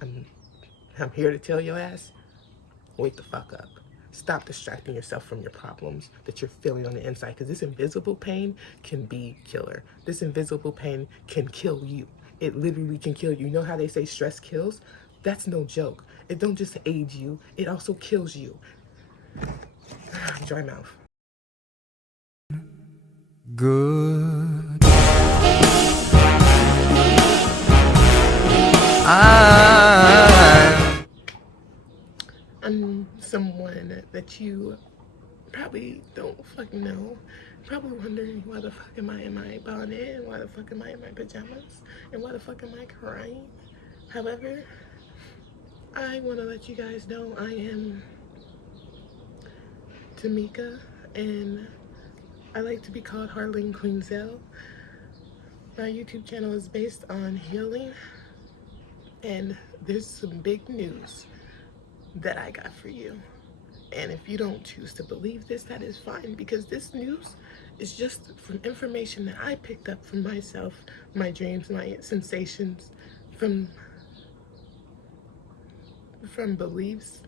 I'm here to tell your ass, wake the fuck up. Stop distracting yourself from your problems that you're feeling on the inside, because this invisible pain can be killer. This invisible pain can kill you. It literally can kill you. You know how they say stress kills? That's no joke. It don't just age you, it also kills you. Dry mouth. Good. I'm someone that you probably don't fucking know. Probably wondering why the fuck am I in my bonnet, and why the fuck am I in my pajamas, and why the fuck am I crying. However, I want to let you guys know I am Tamika, and I like to be called Harleen Queenzel. My YouTube channel is based on healing, and there's some big news that I got for you. And if you don't choose to believe this, that is fine, because this news is just from information that I picked up from myself, my dreams, my sensations, from beliefs.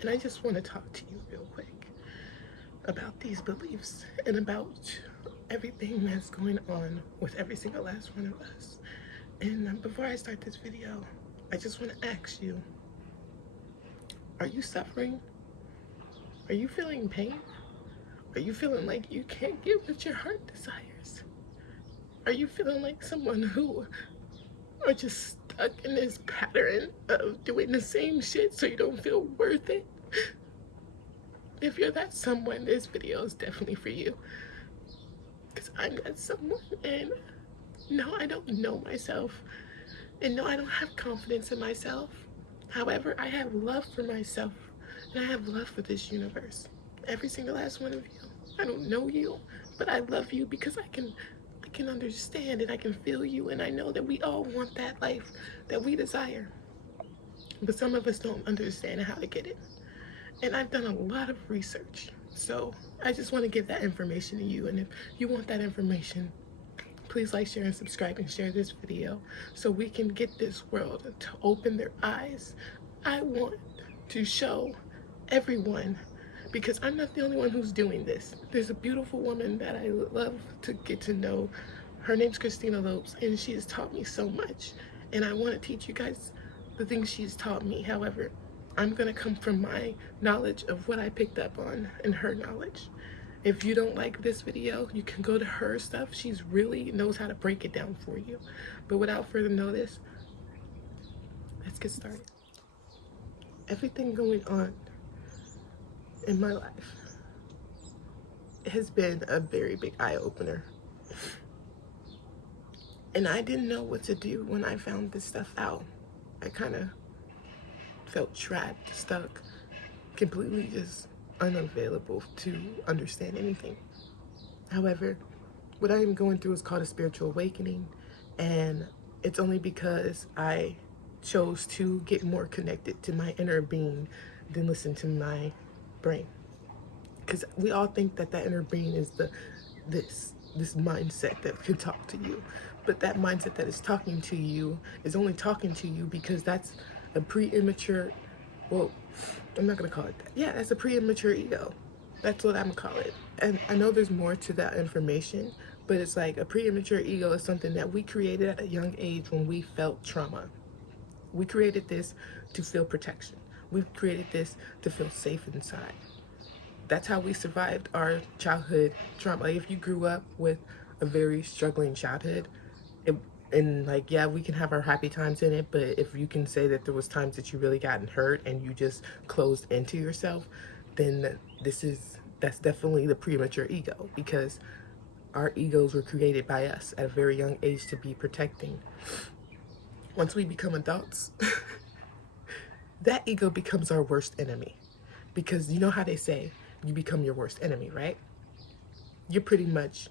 And I just want to talk to you real quick about these beliefs and about everything that's going on with every single last one of us. And before I start this video, I just want to ask you, are you suffering? Are you feeling pain? Are you feeling like you can't get what your heart desires? Are you feeling like someone who are just stuck in this pattern of doing the same shit so you don't feel worth it? If you're that someone, this video is definitely for you. Because I'm that someone, and no, I don't know myself. And no, I don't have confidence in myself. However, I have love for myself, and I have love for this universe. Every single last one of you. I don't know you, but I love you because I can understand and I can feel you, and I know that we all want that life that we desire. But some of us don't understand how to get it. And I've done a lot of research. So I just want to give that information to you. And if you want that information, please like, share, and subscribe, and share this video so we can get this world to open their eyes. I want to show everyone, because I'm not the only one who's doing this. There's a beautiful woman that I love to get to know. Her name's Christina, and she has taught me so much. And I want to teach you guys the things she's taught me. However, I'm going to come from my knowledge of what I picked up on and her knowledge. If you don't like this video, you can go to her stuff. She's really knows how to break it down for you. But without further notice, let's get started. Everything going on in my life has been a very big eye-opener. And I didn't know what to do when I found this stuff out. I kind of felt trapped, stuck, completely just unavailable to understand anything. However, what I am going through is called a spiritual awakening, and it's only because I chose to get more connected to my inner being than listen to my brain. Because we all think that that inner being is this mindset that can talk to you, but that mindset that is talking to you is only talking to you because that's a premature, well, I'm not gonna call it that. Yeah, that's a premature ego. That's what I'm gonna call it. And I know there's more to that information, but it's like a premature ego is something that we created at a young age when we felt trauma. We created this to feel protection. We created this to feel safe inside. That's how we survived our childhood trauma. Like if you grew up with a very struggling childhood, and like, yeah, we can have our happy times in it, but if you can say that there was times that you really gotten hurt and you just closed into yourself, then that's definitely the premature ego, because our egos were created by us at a very young age to be protecting. Once we become adults, that ego becomes our worst enemy, because you know how they say you become your worst enemy, right? You're pretty much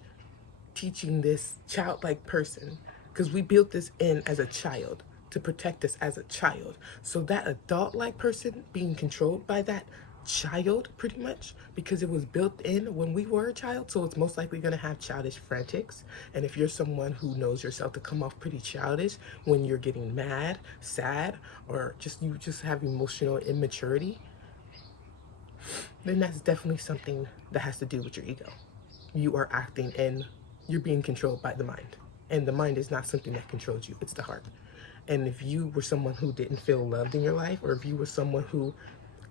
teaching this childlike person, because we built this in as a child to protect us as a child. So that adult-like person being controlled by that child pretty much, because it was built in when we were a child, so it's most likely going to have childish frantics. And if you're someone who knows yourself to come off pretty childish when you're getting mad, sad, or you just have emotional immaturity, then that's definitely something that has to do with your ego. You are acting and you're being controlled by the mind, and the mind is not something that controls you, it's the heart. And if you were someone who didn't feel loved in your life, or if you were someone who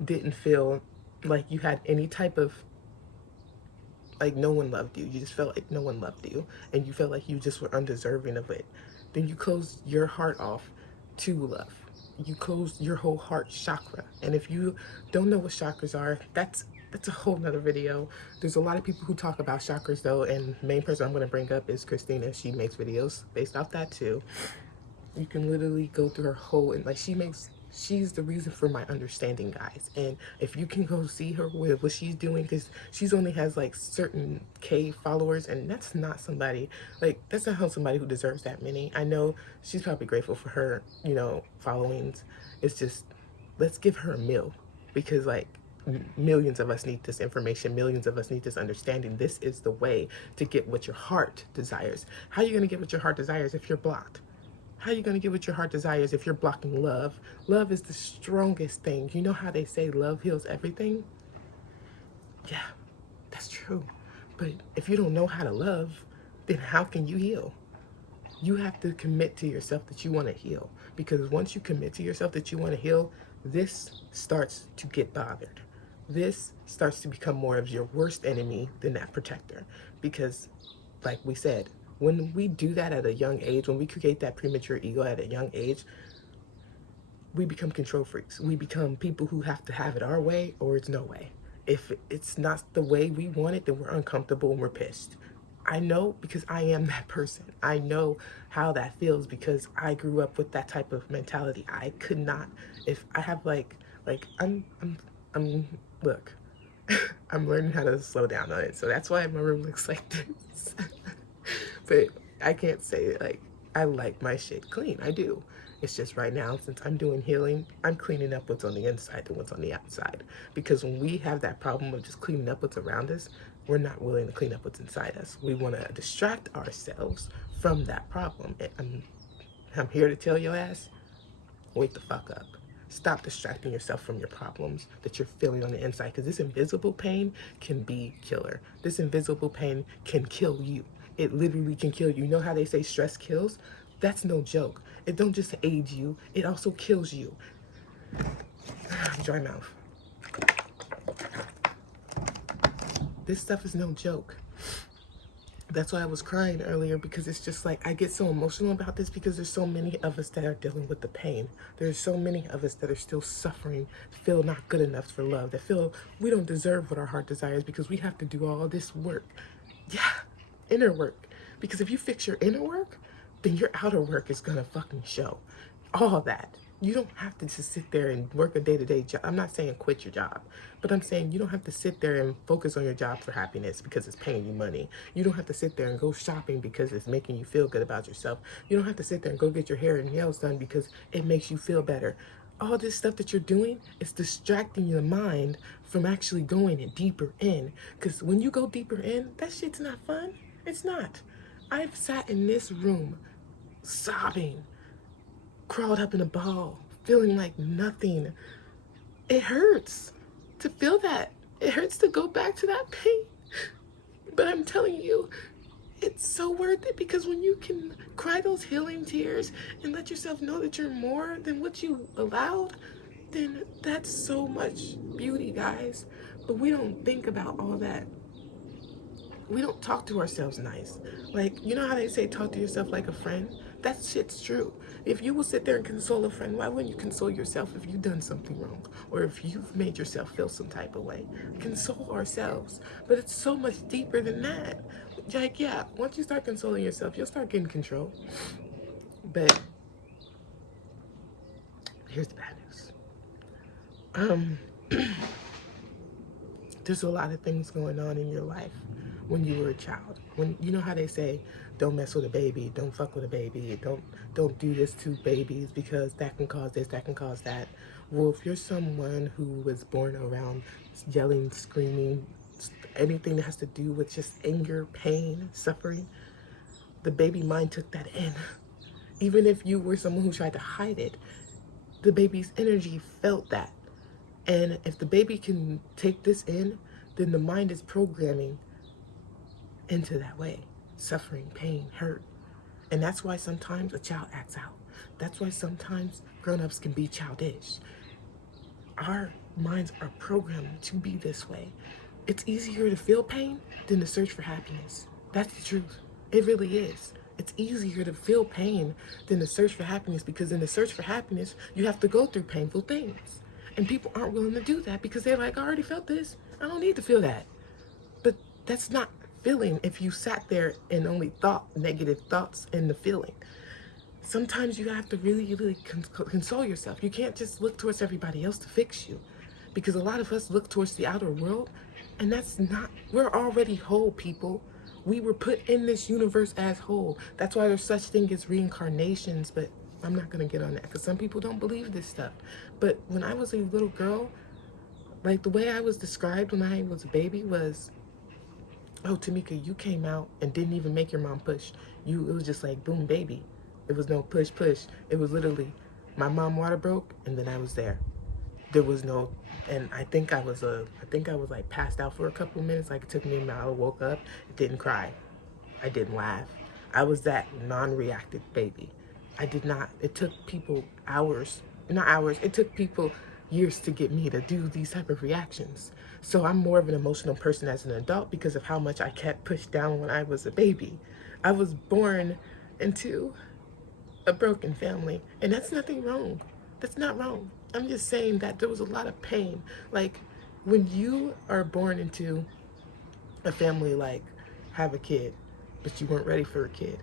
didn't feel like you had any type of, like, no one loved you, you just felt like no one loved you, and you felt like you just were undeserving of it, then you closed your heart off to love. You closed your whole heart chakra. And if you don't know what chakras are, that's a whole nother video. There's a lot of people who talk about chakras though, and the main person I'm going to bring up is Christina. She makes videos based off that too. You can literally go through her whole, and like, she's the reason for my understanding, guys. And if you can go see her with what she's doing, because she's only has like certain K followers, and that's not somebody, like, that's not how somebody who deserves that many. I know she's probably grateful for her, you know, followings. It's just, let's give her a meal, because like, millions of us need this information, millions of us need this understanding. This is the way to get what your heart desires. How are you going to get what your heart desires if you're blocked? How are you going to get what your heart desires if you're blocking love? Love is the strongest thing. You know how they say love heals everything? Yeah, that's true. But if you don't know how to love, then how can you heal? You have to commit to yourself that you want to heal. Because once you commit to yourself that you want to heal, this starts to get bothered. This starts to become more of your worst enemy than that protector. Because, like we said, when we do that at a young age, when we create that premature ego at a young age, we become control freaks. We become people who have to have it our way or it's no way. If it's not the way we want it, then we're uncomfortable and we're pissed. I know, because I am that person. I know how that feels because I grew up with that type of mentality. I could not, if I have I'm look, I'm learning how to slow down on it. So that's why my room looks like this. But I can't say, like, I like my shit clean. I do. It's just right now, since I'm doing healing, I'm cleaning up what's on the inside and what's on the outside. Because when we have that problem of just cleaning up what's around us, we're not willing to clean up what's inside us. We want to distract ourselves from that problem. And I'm here to tell your ass, wake the fuck up. Stop distracting yourself from your problems that you're feeling on the inside, because this invisible pain can be killer. This invisible pain can kill you. It literally can kill you. You know how they say stress kills? That's no joke. It don't just age you, it also kills you. Dry mouth. This stuff is no joke. That's why I was crying earlier, because it's just like, I get so emotional about this because there's so many of us that are dealing with the pain. There's so many of us that are still suffering, feel not good enough for love, that feel we don't deserve what our heart desires because we have to do all this work. Yeah, inner work. Because if you fix your inner work, then your outer work is gonna fucking show. All that. You don't have to just sit there and work a day-to-day job. I'm not saying quit your job, but I'm saying you don't have to sit there and focus on your job for happiness because it's paying you money. You don't have to sit there and go shopping because it's making you feel good about yourself. You don't have to sit there and go get your hair and nails done because it makes you feel better. All this stuff that you're doing is distracting your mind from actually going deeper in. Because when you go deeper in, that shit's not fun. It's not. I've sat in this room sobbing, crawled up in a ball, feeling like nothing. It hurts to feel that. It hurts to go back to that pain. But I'm telling you, it's so worth it, because when you can cry those healing tears and let yourself know that you're more than what you allowed, then that's so much beauty, guys. But we don't think about all that. We don't talk to ourselves nice. Like, you know how they say talk to yourself like a friend? That shit's true. If you will sit there and console a friend, why wouldn't you console yourself if you've done something wrong? Or if you've made yourself feel some type of way? Console ourselves. But it's so much deeper than that. Like, yeah, once you start consoling yourself, you'll start getting control. But here's the bad news. There's a lot of things going on in your life when you were a child. When you know how they say, don't mess with a baby, don't fuck with a baby, don't do this to babies because that can cause this, that can cause that. Well, if you're someone who was born around yelling, screaming, anything that has to do with just anger, pain, suffering, the baby mind took that in. Even if you were someone who tried to hide it, the baby's energy felt that. And if the baby can take this in, then the mind is programming into that way. Suffering, pain, hurt. And that's why sometimes a child acts out. That's why sometimes grown-ups can be childish. Our minds are programmed to be this way. It's easier to feel pain than to search for happiness. That's the truth. It really is. It's easier to feel pain than to search for happiness, because in the search for happiness, you have to go through painful things. And people aren't willing to do that because they're like, I already felt this. I don't need to feel that. But that's not feeling if you sat there and only thought negative thoughts in the feeling. Sometimes you have to really console yourself. You can't just look towards everybody else to fix you, because a lot of us look towards the outer world, and that's not, we're already whole, people. We were put in this universe as whole. That's why there's such thing as reincarnations, but I'm not gonna get on that because some people don't believe this stuff. But when I was a little girl, like the way I was described when I was a baby was, oh, Tamika, you came out and didn't even make your mom push. It was just like, boom, baby. It was no push. It was literally, my mom water broke and then I was there. There was no, and I think I was like passed out for a couple of minutes. Like it took me a minute. I woke up, didn't cry. I didn't laugh. I was that non-reactive baby. I did not, it took people it took people years to get me to do these type of reactions. So I'm more of an emotional person as an adult because of how much I kept pushed down when I was a baby. I was born into a broken family, and that's nothing wrong. That's not wrong. I'm just saying that there was a lot of pain. Like when you are born into a family, like have a kid, but you weren't ready for a kid.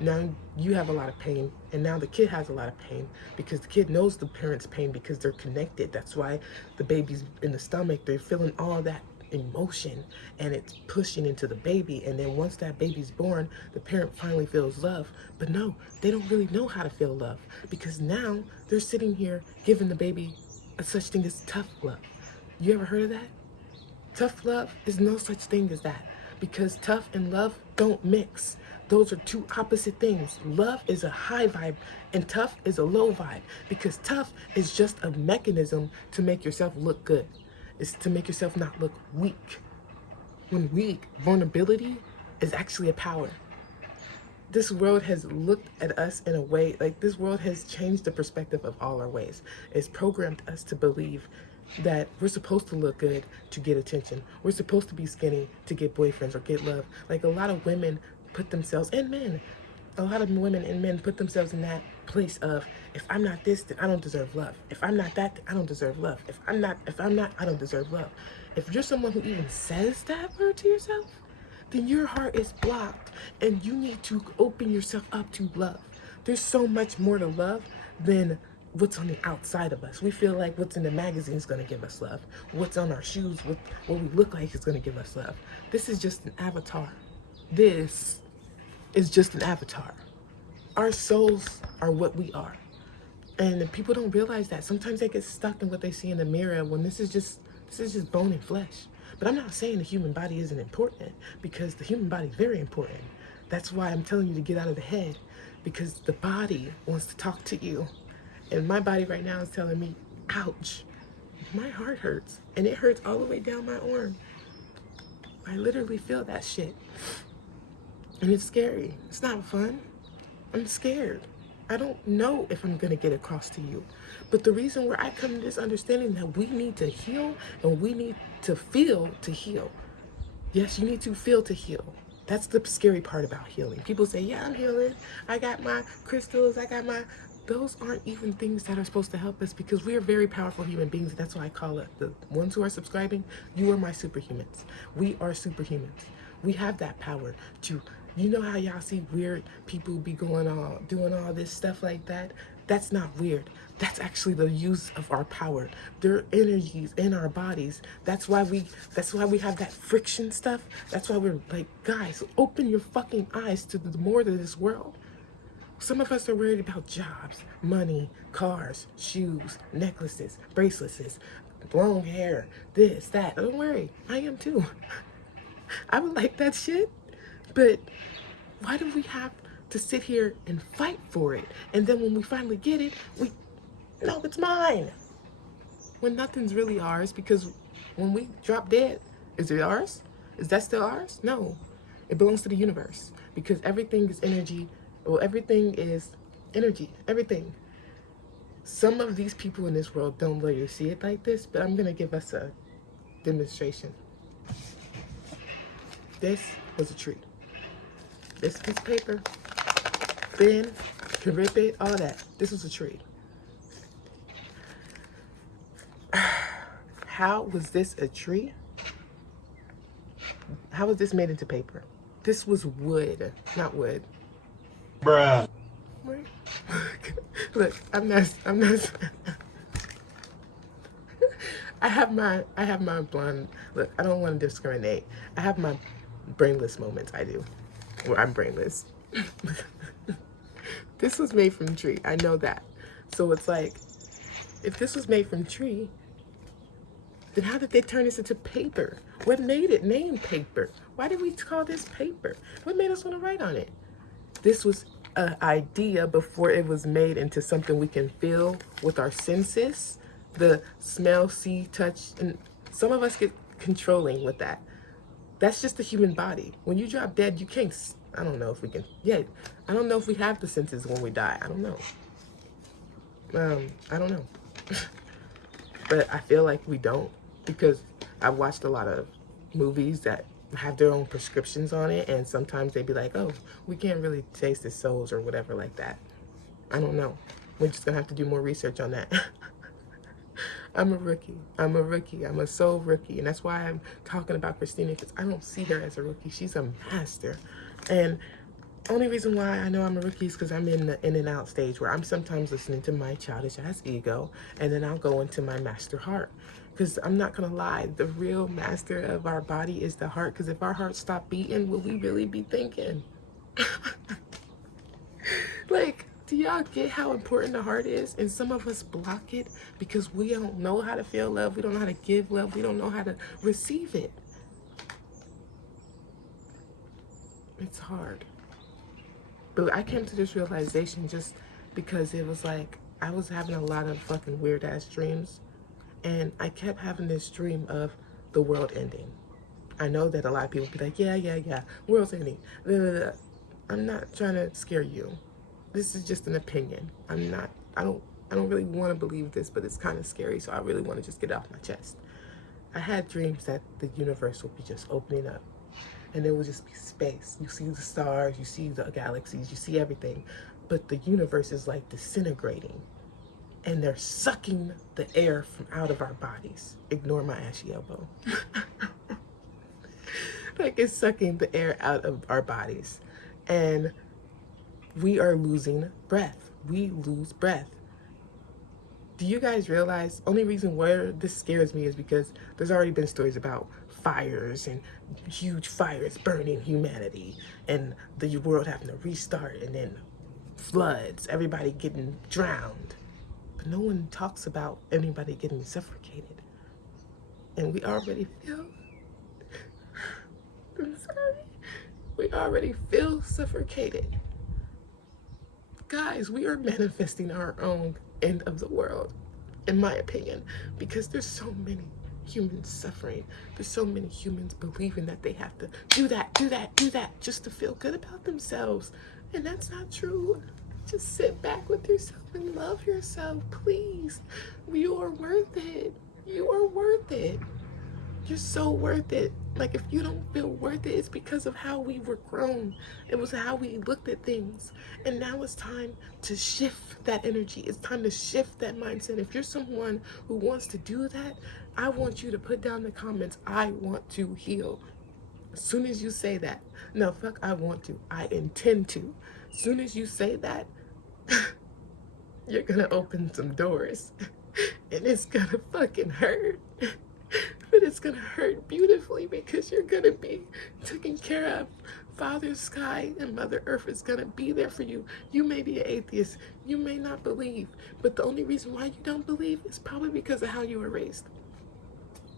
Now you have a lot of pain, and now the kid has a lot of pain because the kid knows the parent's pain because they're connected. That's why the baby's in the stomach, they're feeling all that emotion and it's pushing into the baby. And then once that baby's born, the parent finally feels love. But no, they don't really know how to feel love because now they're sitting here giving the baby a such thing as tough love. You ever heard of that? Tough love is no such thing as that, because tough and love don't mix. Those are two opposite things. Love is a high vibe and tough is a low vibe, because tough is just a mechanism to make yourself look good. It's to make yourself not look weak. When weak, vulnerability is actually a power. This world has looked at us in a way, like this world has changed the perspective of all our ways. It's programmed us to believe that we're supposed to look good to get attention. We're supposed to be skinny to get boyfriends or get love. Like a lot of women put themselves, and men, a lot of women and men put themselves in that place of, if I'm not this, then I don't deserve love. If I'm not that, then I don't deserve love. If I'm not, I don't deserve love. If you're someone who even says that word to yourself, then your heart is blocked and you need to open yourself up to love. There's so much more to love than what's on the outside of us. We feel like what's in the magazine is going to give us love. What's on our shoes, what we look like is going to give us love. This is just an avatar. This is just an avatar. Our souls are what we are. And people don't realize that. Sometimes they get stuck in what they see in the mirror when this is just bone and flesh. But I'm not saying the human body isn't important, because the human body is very important. That's why I'm telling you to get out of the head, because the body wants to talk to you. And my body right now is telling me, ouch, my heart hurts. And it hurts all the way down my arm. I literally feel that shit. And it's scary. It's not fun. I'm scared. I don't know if I'm gonna get across to you. But the reason where I come to this understanding that we need to heal and we need to feel to heal. Yes, you need to feel to heal. That's the scary part about healing. People say, yeah, I'm healing. I got my crystals, those aren't even things that are supposed to help us, because we are very powerful human beings. And that's why I call it, the ones who are subscribing, you are my superhumans. We are superhumans. We have that power to, you know how y'all see weird people be doing all this stuff like that? That's not weird. That's actually the use of our power. There are energies in our bodies. That's why we have that friction stuff. That's why we're like, guys, open your fucking eyes to the more of this world. Some of us are worried about jobs, money, cars, shoes, necklaces, bracelets, long hair, this, that. Don't worry, I am too. I would like that shit, but why do we have to sit here and fight for it? And then when we finally get it, no, it's mine. When nothing's really ours, because when we drop dead, is it ours? Is that still ours? No, it belongs to the universe, because everything is energy. Well, everything is energy, everything. Some of these people in this world don't let you see it like this, but I'm gonna give us a demonstration. This was a tree. This piece of paper, thin, can rip it, all that. This was a tree. How was this a tree? How was this made into paper? This was wood, not wood. Bruh. Look, I'm not. I have my blonde. Look, I don't want to discriminate. I have my brainless moments. I do. Well, I'm brainless. This was made from tree. I know that. So it's like, if this was made from tree, then how did they turn this into paper? What made it named paper? Why did we call this paper? What made us want to write on it? This was an idea before it was made into something we can feel with our senses. The smell, see, touch, and some of us get controlling with that. That's just the human body. When you drop dead, you can't, I don't know if we can, I don't know if we have the senses when we die. I don't know. I don't know. But I feel like we don't, because I've watched a lot of movies that have their own prescriptions on it, and sometimes they'd be like, oh, we can't really taste the souls or whatever like that. I don't know. We're just gonna have to do more research on that. I'm a rookie. I'm a soul rookie. And that's why I'm talking about Christina, because I don't see her as a rookie. She's a master. And only reason why I know I'm a rookie is because I'm in the in and out stage where I'm sometimes listening to my childish ass ego, and then I'll go into my master heart. Because I'm not going to lie, the real master of our body is the heart. Because if our heart stopped beating, will we really be thinking? Like, do y'all get how important the heart is? And some of us block it because we don't know how to feel love. We don't know how to give love. We don't know how to receive it. It's hard. But I came to this realization just because it was like, I was having a lot of fucking weird ass dreams. And I kept having this dream of the world ending. I know that a lot of people be like, yeah, world's ending. I'm not trying to scare you. This is just an opinion. I don't really want to believe this, but it's kind of scary, so I really want to just get it off my chest. I had dreams that the universe would be just opening up, and there would just be space. You see the stars, you see the galaxies, you see everything, but the universe is like disintegrating, and they're sucking the air from out of our bodies. Ignore my ashy elbow. Like, it's sucking the air out of our bodies, and we are losing breath. We lose breath. Do you guys realize, only reason where this scares me is because there's already been stories about fires and huge fires burning humanity, and the world having to restart, and then floods, everybody getting drowned. But no one talks about anybody getting suffocated. And we already feel, I'm sorry, we already feel suffocated. Guys, we are manifesting our own end of the world, in my opinion, because there's so many humans suffering. There's so many humans believing that they have to do that just to feel good about themselves. And that's not true. Just sit back with yourself and love yourself, please. You are worth it. You are worth it. You're so worth it. Like, if you don't feel worth it, it's because of how we were grown. It was how we looked at things. And now it's time to shift that energy. It's time to shift that mindset. If you're someone who wants to do that, I want you to put down in the comments, I want to heal. As soon as you say that, no, fuck, I want to. I intend to. As soon as you say that, You're gonna open some doors and it's gonna fucking hurt. But it's gonna hurt beautifully because you're gonna be taken care of. Father Sky and Mother Earth is gonna be there for you. You may be an atheist, you may not believe, but the only reason why you don't believe is probably because of how you were raised.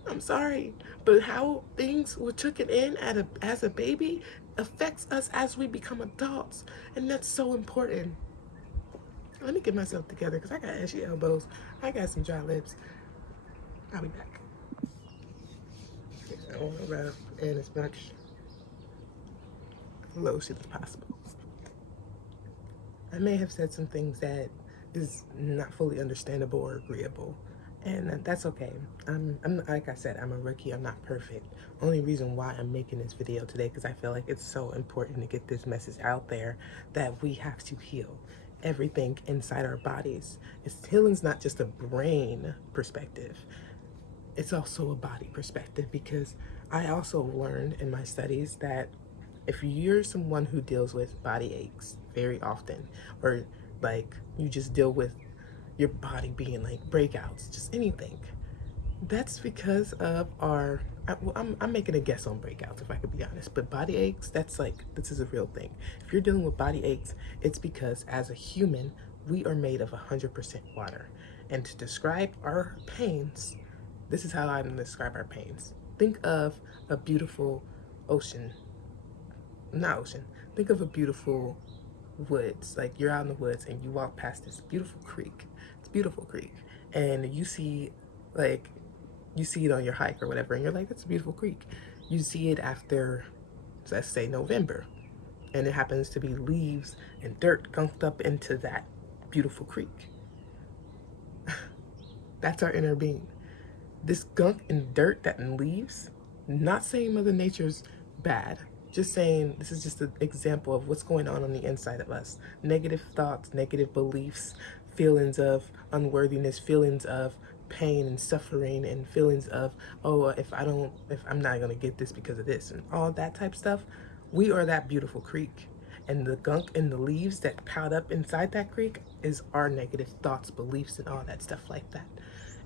I'm sorry, but how things were taken in as a baby affects us as we become adults, and that's so important. Let me get myself together because I got ashy elbows, I got some dry lips. I'll be back. I want to rub in as much lotion as possible. I may have said some things that is not fully understandable or agreeable, and that's okay. I'm like I said, I'm a rookie. I'm not perfect. Only reason why I'm making this video today because I feel like it's so important to get this message out there that we have to heal everything inside our bodies. Healing's not just a brain perspective. It's also a body perspective because I also learned in my studies that if you're someone who deals with body aches very often, or like you just deal with your body being like breakouts, just anything, that's because of our, I'm making a guess on breakouts if I could be honest, but body aches, that's like, this is a real thing. If you're dealing with body aches, it's because as a human, we are made of 100% water. And to describe our pains, this is how I describe our pains. Think of a beautiful ocean, not ocean, think of a beautiful woods. Like you're out in the woods and you walk past this beautiful creek. It's a beautiful creek. And you see, like, you see it on your hike or whatever, and you're like, it's a beautiful creek. You see it after, let's say, November, and it happens to be leaves and dirt gunked up into that beautiful creek. That's our inner being. This gunk and dirt that and leaves, not saying Mother Nature's bad, just saying this is just an example of what's going on the inside of us. Negative thoughts, negative beliefs, feelings of unworthiness, feelings of pain and suffering, and feelings of, oh, if I'm not gonna get this because of this, and all that type of stuff. We are that beautiful creek. And the gunk and the leaves that piled up inside that creek is our negative thoughts, beliefs, and all that stuff like that.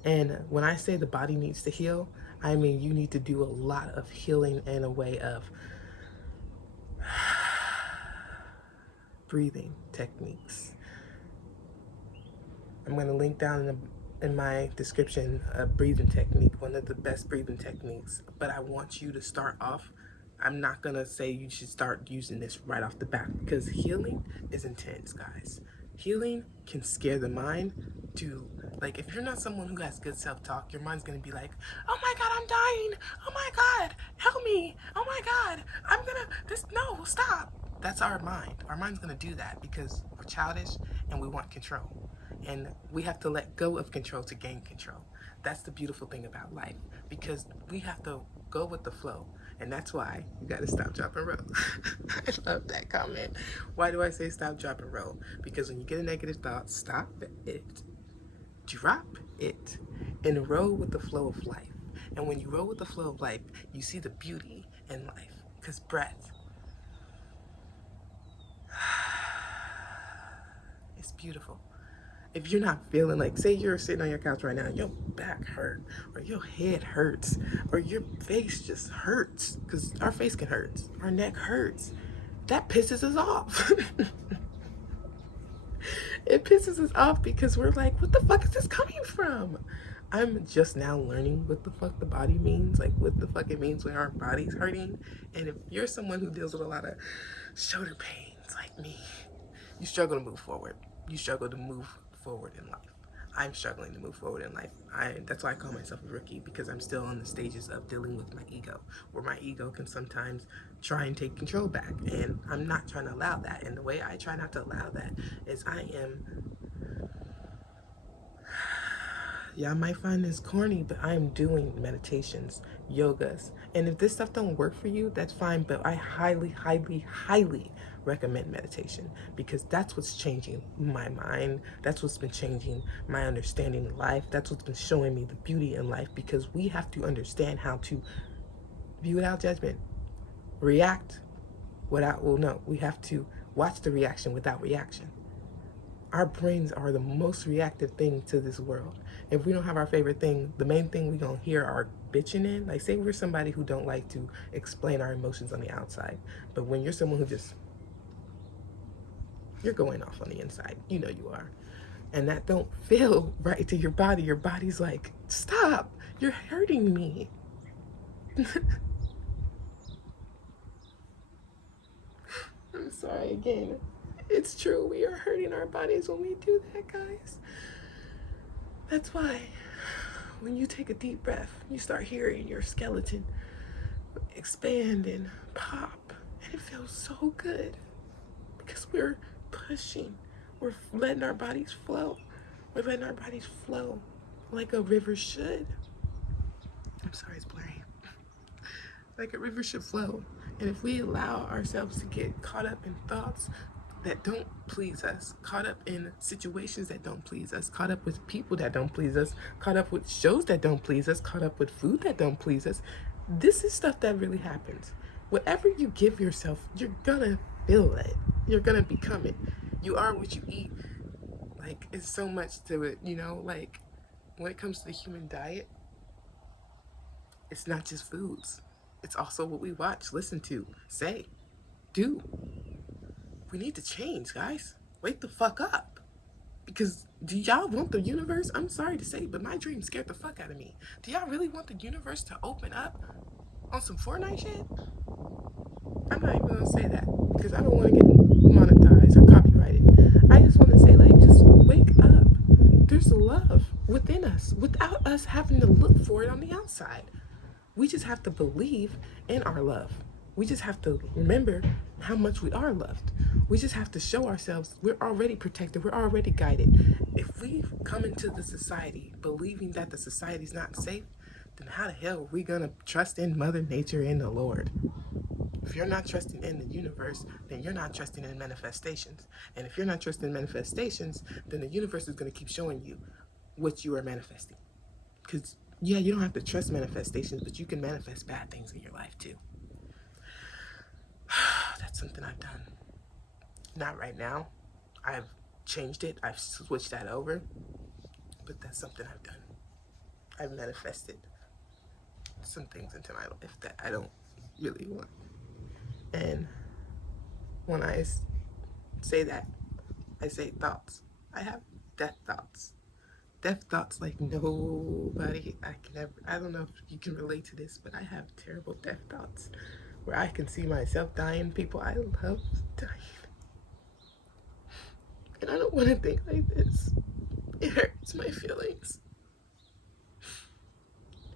And when I say the body needs to heal, I mean you need to do a lot of healing in a way of breathing techniques. I'm going to link down in my description a breathing technique, one of the best breathing techniques. But I want you to start off. I'm not going to say you should start using this right off the bat because healing is intense, guys. Healing can scare the mind to, like, if you're not someone who has good self-talk, your mind's going to be like, oh my God, I'm dying. Oh my God, help me. Oh my God, no, stop. That's our mind. Our mind's going to do that because we're childish and we want control. And we have to let go of control to gain control. That's the beautiful thing about life because we have to go with the flow. And that's why you got to stop, drop, and roll. I love that comment. Why do I say stop, drop, and roll? Because when you get a negative thought, stop it, drop it, and roll with the flow of life. And when you roll with the flow of life, you see the beauty in life. Because breath, it's beautiful. If you're not feeling like, say you're sitting on your couch right now and your back hurt, or your head hurts, or your face just hurts, because our face can hurt, our neck hurts, that pisses us off. It pisses us off because we're like, what the fuck is this coming from? I'm just now learning what the fuck the body means, like what the fuck it means when our body's hurting. And if you're someone who deals with a lot of shoulder pains like me, you struggle to move forward. You struggle to move forward in life. I'm struggling to move forward in life. That's why I call myself a rookie, because I'm still in the stages of dealing with my ego, where my ego can sometimes try and take control back, and I'm not trying to allow that. And the way I try not to allow that is y'all might find this corny, but I am doing meditations, yogas, and if this stuff don't work for you, that's fine, but I highly, highly, highly recommend meditation, because that's what's changing my mind, that's what's been changing my understanding of life, that's what's been showing me the beauty in life, because we have to understand how to view without judgment, react without, well, no, we have to watch the reaction without reaction. Our brains are the most reactive thing to this world. If we don't have our favorite thing, the main thing we gonna hear are bitching in. Like, say we're somebody who don't like to explain our emotions on the outside, but when you're someone who just, you're going off on the inside, you know you are, and that don't feel right to your body. Your body's like, stop, you're hurting me. I'm sorry again. It's true, we are hurting our bodies when we do that, guys. That's why when you take a deep breath, you start hearing your skeleton expand and pop, and it feels so good because we're pushing, we're letting our bodies flow. We're letting our bodies flow like a river should. I'm sorry, it's blurry. Like a river should flow. And if we allow ourselves to get caught up in thoughts that don't please us, caught up in situations that don't please us, caught up with people that don't please us, caught up with shows that don't please us, caught up with food that don't please us, this is stuff that really happens. Whatever you give yourself, you're gonna feel it. You're gonna become it. You are what you eat. Like, it's so much to it, you know? Like, when it comes to the human diet, it's not just foods. It's also what we watch, listen to, say, do. We need to change, guys. Wake the fuck up. Because do y'all want the universe? I'm sorry to say, but my dream scared the fuck out of me. Do y'all really want the universe to open up on some Fortnite shit? I'm not even gonna say that because I don't want to get monetized or copyrighted. I just want to say, like, just wake up. There's love within us without us having to look for it on the outside. We just have to believe in our love. We just have to remember how much we are loved. We just have to show ourselves we're already protected, we're already guided. If we come into the society believing that the society's not safe, then how the hell are we gonna trust in Mother Nature and the Lord? If you're not trusting in the universe, then you're not trusting in manifestations. And if you're not trusting in manifestations, then the universe is going to keep showing you what you are manifesting. Because, yeah, you don't have to trust manifestations, but you can manifest bad things in your life too. That's something I've done. Not right now. I've changed it. I've switched that over. But that's something I've done. I've manifested some things into my life that I don't really want. And when I say that, I say thoughts. I have death thoughts. Death thoughts like nobody I can ever. I don't know if you can relate to this, but I have terrible death thoughts where I can see myself dying, people I love dying. And I don't want to think like this. It hurts my feelings.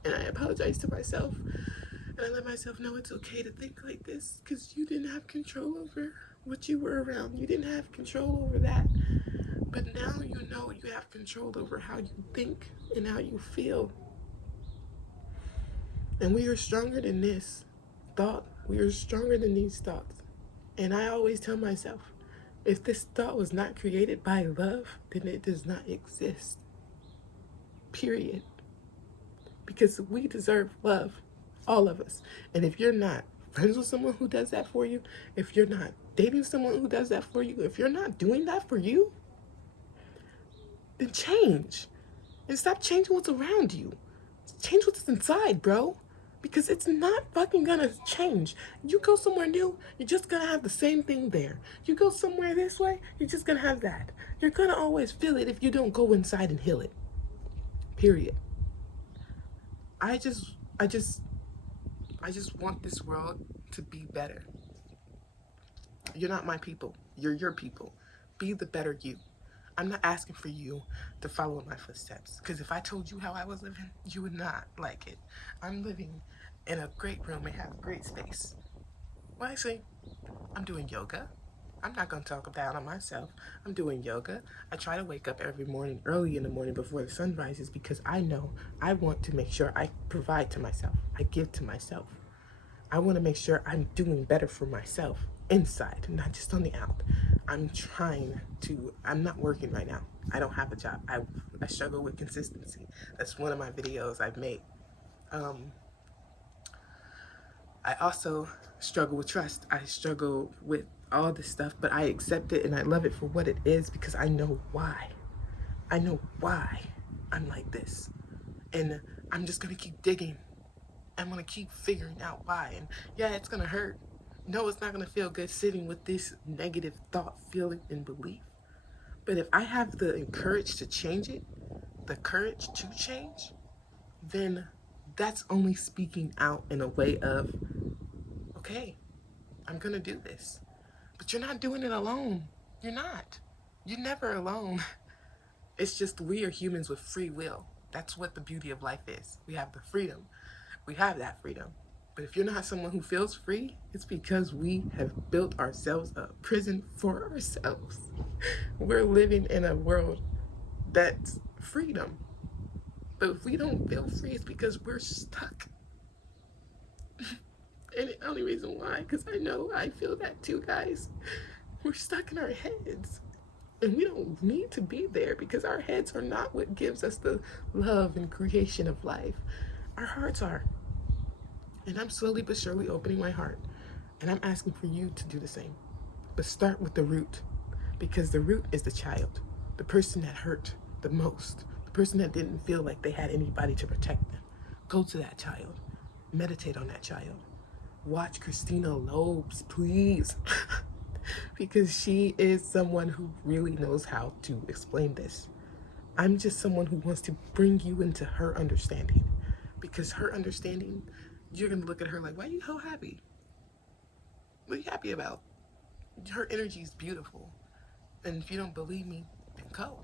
And I apologize to myself. And I let myself know it's okay to think like this because you didn't have control over what you were around. You didn't have control over that. But now you know you have control over how you think and how you feel. And we are stronger than this thought. We are stronger than these thoughts. And I always tell myself, if this thought was not created by love, then it does not exist. Period. Because we deserve love. All of us. And if you're not friends with someone who does that for you, if you're not dating someone who does that for you, if you're not doing that for you, then change. And stop changing what's around you. Change what's inside, bro. Because it's not fucking gonna change. You go somewhere new, you're just gonna have the same thing there. You go somewhere this way, you're just gonna have that. You're gonna always feel it if you don't go inside and heal it. Period. I just want this world to be better. You're not my people. You're your people. Be the better you. I'm not asking for you to follow in my footsteps. Because if I told you how I was living, you would not like it. I'm living in a great room and have great space. Well, actually, I'm doing yoga. I'm not going to talk down on myself. I'm doing yoga. I try to wake up every morning, early in the morning before the sun rises, because I know I want to make sure I provide to myself. I give to myself. I want to make sure I'm doing better for myself inside, not just on the out. I'm not working right now. I don't have a job. I struggle with consistency. That's one of my videos I've made. I also struggle with trust. I struggle with all this stuff, but I accept it and I love it for what it is because I know why. I know why I'm like this. And I'm just gonna keep digging. I'm gonna keep figuring out why. And yeah, it's gonna hurt. No, it's not gonna feel good sitting with this negative thought, feeling, and belief. But if I have the courage to change it, the courage to change, then that's only speaking out in a way of, okay, I'm gonna do this. But you're not doing it alone. You're not. You're never alone. It's just we are humans with free will. That's what the beauty of life is. We have the freedom. We have that freedom. But if you're not someone who feels free, it's because we have built ourselves a prison for ourselves. We're living in a world that's freedom. But if we don't feel free, it's because we're stuck. And the only reason why, because I know I feel that too, guys. We're stuck in our heads. And we don't need to be there because our heads are not what gives us the love and creation of life. Our hearts are. And I'm slowly but surely opening my heart. And I'm asking for you to do the same. But start with the root. Because the root is the child. The person that hurt the most. The person that didn't feel like they had anybody to protect them. Go to that child. Meditate on that child. Watch Christina Lopes, please. Because she is someone who really knows how to explain this. I'm just someone who wants to bring you into her understanding. Because her understanding, you're going to look at her like, why are you so happy? What are you happy about? Her energy is beautiful. And if you don't believe me, then go.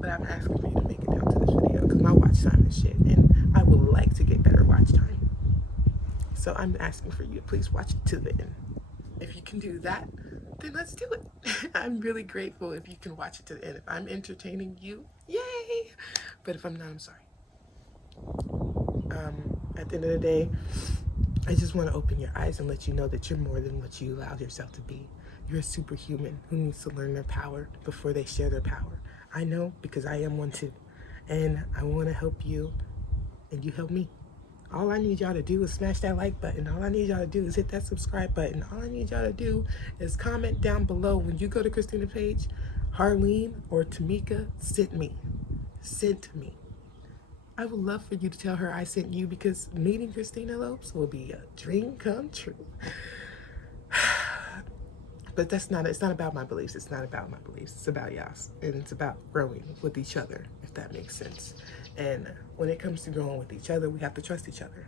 But I'm asking for you to make it down to this video because my watch time is shit. And I would like to get better watch time. So I'm asking for you to please watch it to the end. If you can do that, then let's do it. I'm really grateful if you can watch it to the end. If I'm entertaining you, yay! But if I'm not, I'm sorry. At the end of the day, I just want to open your eyes and let you know that you're more than what you allowed yourself to be. You're a superhuman who needs to learn their power before they share their power. I know because I am one too. And I want to help you and you help me. All I need y'all to do is smash that like button. All I need y'all to do is hit that subscribe button. All I need y'all to do is comment down below when you go to Christina's page, Harleen or Tamika sent me. Sent me. I would love for you to tell her I sent you because meeting Christina Lopes will be a dream come true. But that's not, it's not about my beliefs. It's not about my beliefs. It's about y'all's. And it's about growing with each other, if that makes sense. And when it comes to growing with each other, we have to trust each other.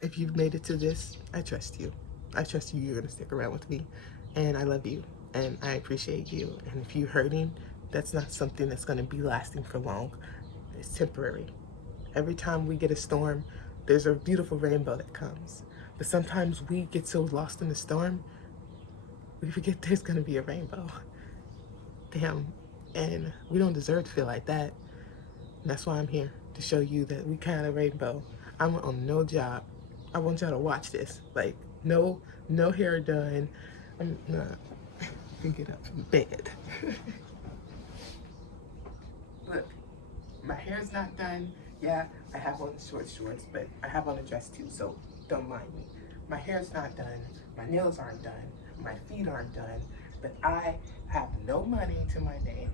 If you've made it to this, I trust you. I trust you. You're going to stick around with me. And I love you. And I appreciate you. And if you're hurting, that's not something that's going to be lasting for long. It's temporary. Every time we get a storm, there's a beautiful rainbow that comes. But sometimes we get so lost in the storm, we forget there's going to be a rainbow. Damn. And we don't deserve to feel like that. And that's why I'm here, to show you that we kind of rainbow. I'm on no job. I want y'all to watch this. Like, no hair done. I'm not gonna get up from bed. Look, my hair's not done. Yeah, I have on the short shorts, but I have on a dress too, so don't mind me. My hair's not done. My nails aren't done. My feet aren't done. But I have no money to my name.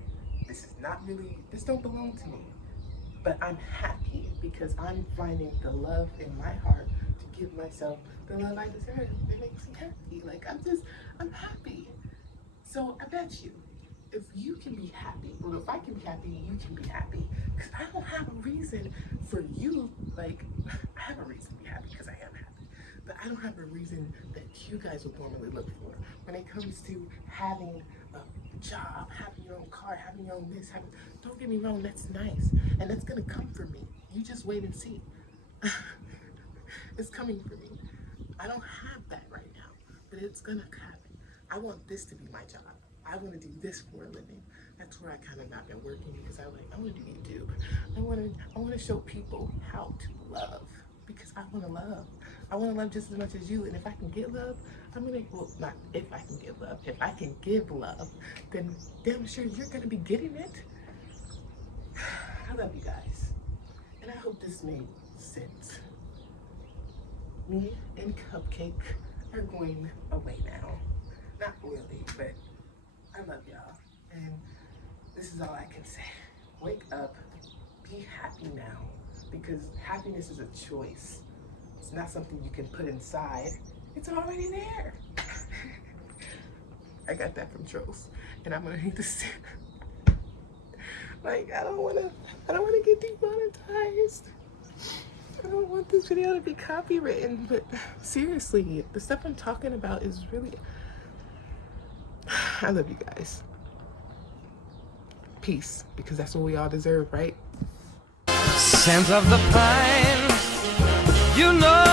This is not really, this don't belong to me. But I'm happy because I'm finding the love in my heart to give myself the love I deserve. It makes me happy. Like, I'm happy. So I bet you, if you can be happy, well, if I can be happy, you can be happy. Because I don't have a reason for you, like, I have a reason to be happy because I am happy. But I don't have a reason that you guys would normally look for when it comes to having a job, having your own car, having your own this, don't get me wrong, that's nice. And that's gonna come for me. You just wait and see. It's coming for me. I don't have that right now, but it's gonna happen. I want this to be my job. I want to do this for a living. That's where I kind of not been working because I want to do YouTube. I want to show people how to love because I want to love. I want to love just as much as you. And if I can get love, I'm gonna, well, not if I can get love. If I can give love, then damn sure you're gonna be getting it. I love you guys, and I hope this made sense. me and Cupcake are going away now. Not really, but I love y'all. And this is all I can say. Wake up, be happy now, because happiness is a choice. It's not something you can put inside. It's already there. I got that from Trolls, and I'm gonna need to sit. Like, I don't wanna get demonetized. I don't want this video to be copywritten, but seriously, the stuff I'm talking about is really, I love you guys. Peace, because that's what we all deserve, right? Scent of the pine, you know